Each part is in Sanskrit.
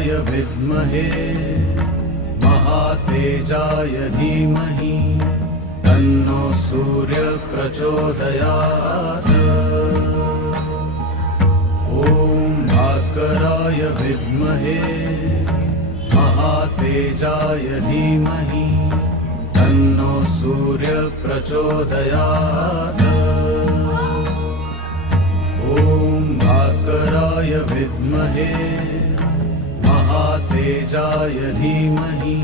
भास्कराय विद्महे महातेजाय धीमहि तन्नो सूर्य प्रचोदयात्। ॐ भास्कराय विद्महे महातेजाय धीमहि तन्नो सूर्य प्रचोदयात्। ॐ भास्कराय विद्महे महातेजाय धीमहि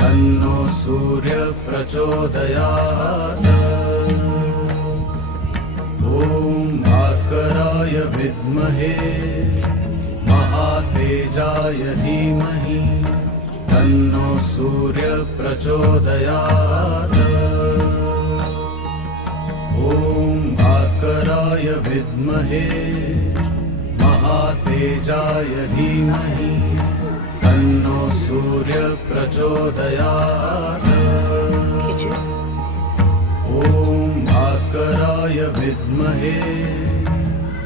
तन्नो सूर्य प्रचोदयात्। ॐ भास्कराय विद्महे महातेजाय धीमहि तन्नो सूर्य प्रचोदयात्। ॐ भास्कराय विद्महे महातेजाय धीमहि तन्नो सूर्य प्रचोदयात्। ॐ भास्कराय विद्महे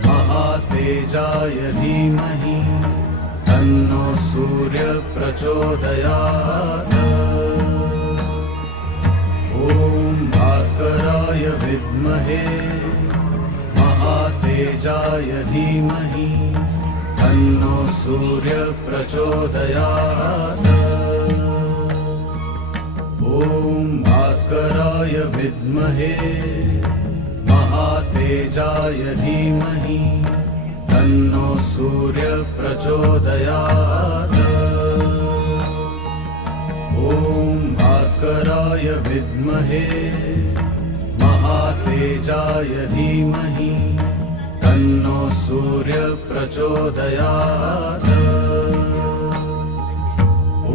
महातेजाय धीमहि तन्नो सूर्य प्रचोदयात्। ॐ भास्कराय विद्महे महातेजाय धीमहि तन्नो सूर्य प्रचोदयात्। ॐ भास्कराय विद्महे महातेजाय धीमहि तन्नो सूर्य प्रचोदयात्। ॐ भास्कराय विद्महे महातेजाय धीमहि तन्नो सूर्य प्रचोदयात्।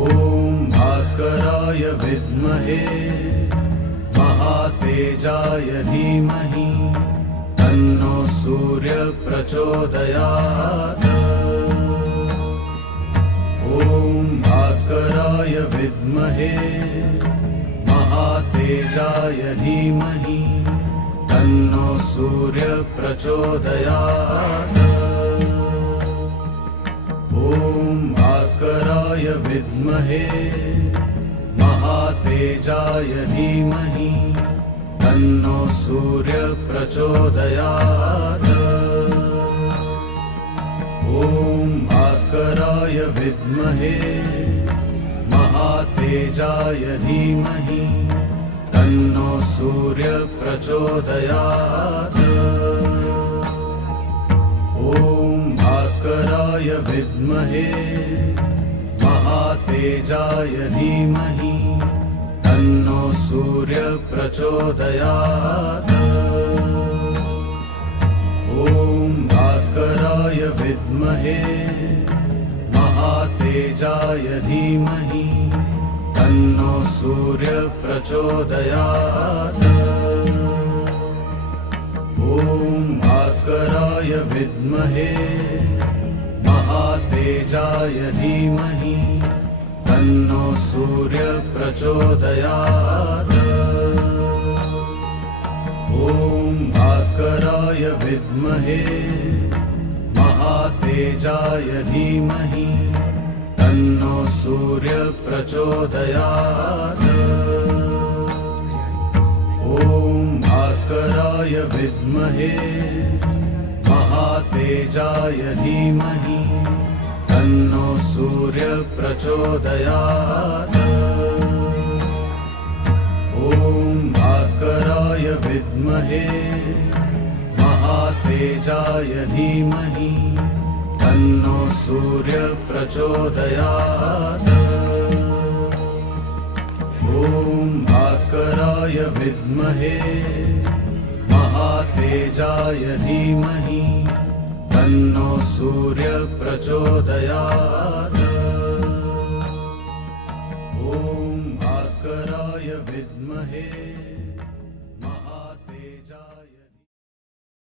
ॐ भास्कराय विद्महे महातेजाय धीमहि तन्नो सूर्य प्रचोदयात्। ॐ भास्कराय विद्महे महातेजाय धीमहि तन्नो सूर्य प्रचोदयात्। ॐ भास्कराय विद्महे महातेजाय धीमहि तन्नो सूर्य प्रचोदयात्। ॐ भास्कराय विद्महे महातेजाय धीमहि तन्नो सूर्य प्रचोदयात्। ॐ भास्कराय विद्महे महातेजाय धीमहि तन्नो सूर्य प्रचोदयात्। ॐ भास्कराय विद्महे महातेजाय धीमहि तन्नो सूर्य प्रचोदयात्। ॐ भास्कराय विद्महे महातेजाय धीमहि तन्नो सूर्य प्रचोदयात्। ॐ भास्कराय विद्महे महातेजाय धीमहि तन्नो सूर्य प्रचोदयात्। ॐ भास्कराय विद्महे महातेजाय धीमहि तन्नो सूर्य प्रचोदयात्। ॐ भास्कराय विद्महे महातेजाय धीमहि तन्नो सूर्य प्रचोदयात्। ॐ भास्कराय विद्महे महातेजाय धीमहि तन्नो सूर्य प्रचोदयात्। ॐ भास्कराय विद्महे महातेजाय